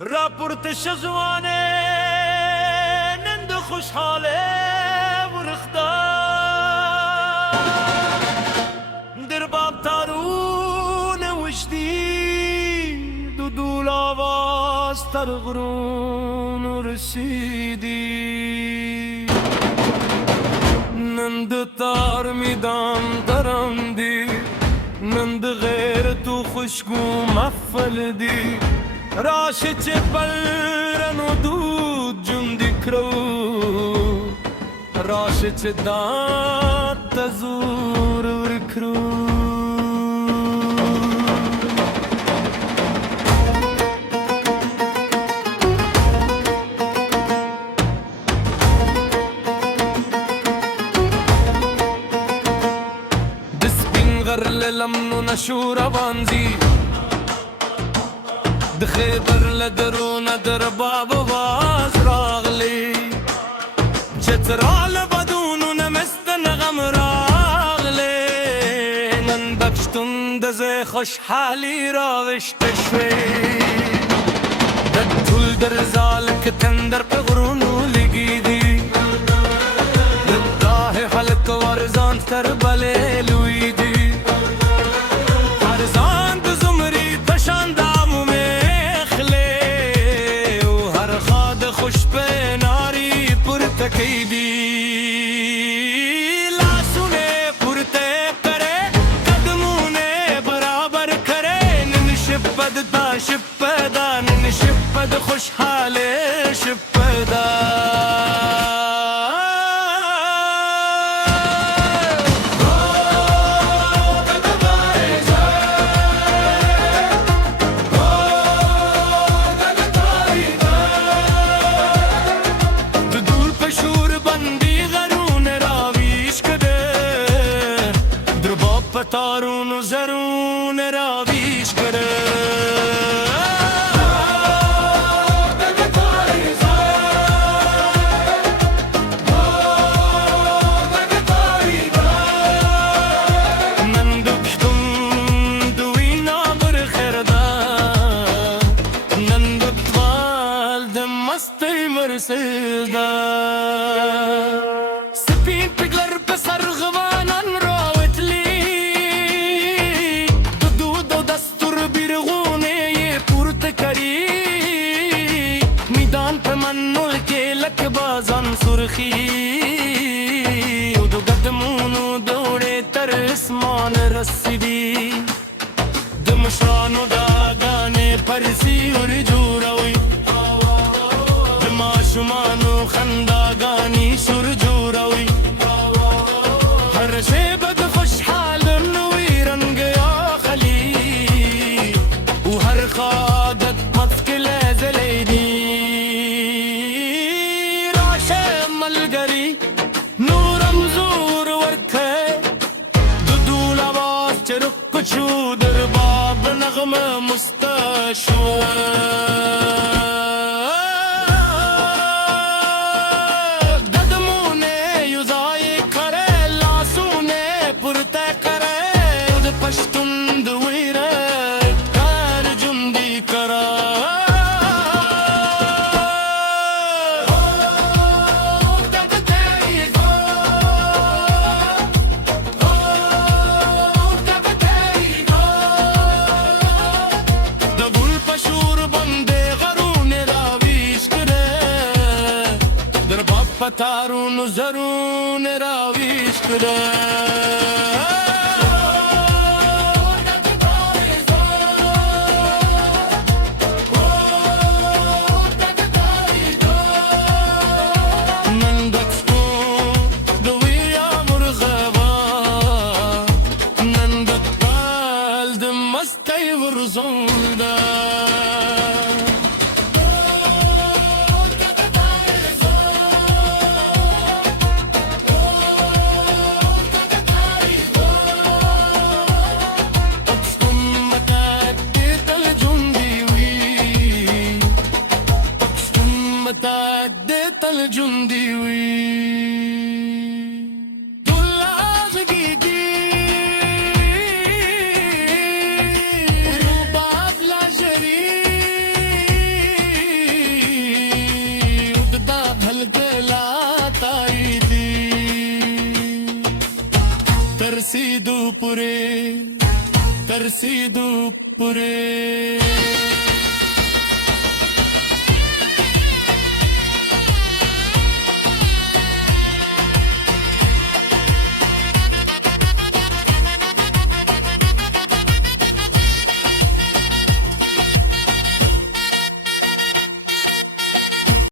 راپورت شزوانه نند خوشحاله ورخدا در باب تارون وجدی دو دول آواز ترغرون رسیدی نند تار میدان درم دی نند غیر تو خوشگو مفل دی راشه چه بلرن و دود جندی کرو راشه چه داد تزور ورکرو دسپین غر لمنو نشور وانزی دخیبر لدرون در باب واز راغلی چترال بدونو نمست نغم راغلی نن بکشتون دزه خوشحالی راوشت شوی دکتول در زالک تندر پی غرونو لگی دی دداه حلق ورزان تر بله لوی دی تکیبی لاسونه پورته کرے قدمونه برابر کرے نن شپد دا شپدا نن شپد خوشحاله شپدا تارون زرون راویش کرے من دکتم دوی نابر خردا نن دکتوال دم مستی مرسدا سپین پگلر پسر غوانان راوتلی بازان سرخی و دو قدمونو دوڑے تر اسمان رسیدی دمشانو داگانے پرسی اور جوروی دماشمانو خنداگانی شر جوروی ہر شیبت خوشحال نوی رنگ آخلی و ہر خادت مفکل زلیدی ملگری نورم زور ورکه دودول آواز چرک کچو در باب نغم مستشو قدمونه یوزای کره لاسونه پرته کره د پشتون دویره کار جندی کرا تارون زرون راویش کرے من دکتون دوی آمر غوا نن دکتال دم مستی ورزنده تل جندی وی دلاغ گیگی روباب لاجری तरसी दुपुरे